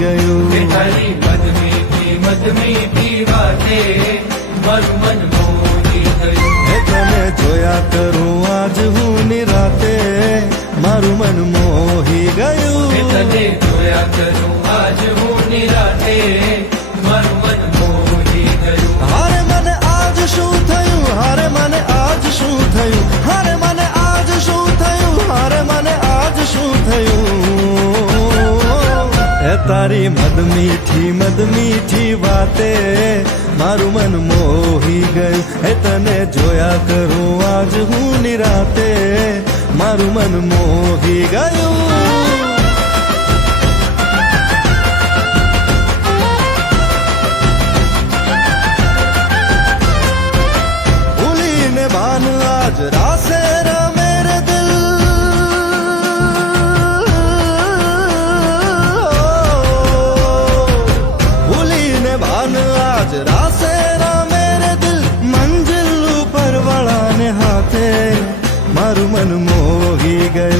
ગયું. તારી મધમીઠી વાતે મારું મન મોહી ગયું. તને જોયા કરું આજ હું નિરાતે મારું મન મોહી ગયું. તને જોયા કરું આજ હું નિરાતે મારું મન મોહી ગયું. હારે મને આજ શું થયું, હારે મને આજ શું થયું, હારે મને આજ શું થયું, હારે મને આજ શું થયું. એ તારી મધમીઠી વાતે મારું મન મોહી ગયું. એ તને જોયા કરું આજ હું નિરાતે મારું મન મોહી ગયું. भान आज रासे मेरे दिल भूली ने भान आज रासे मेरे दिल मंजिल ऊपर वाला ने हाथे मारू मन मोही गयो.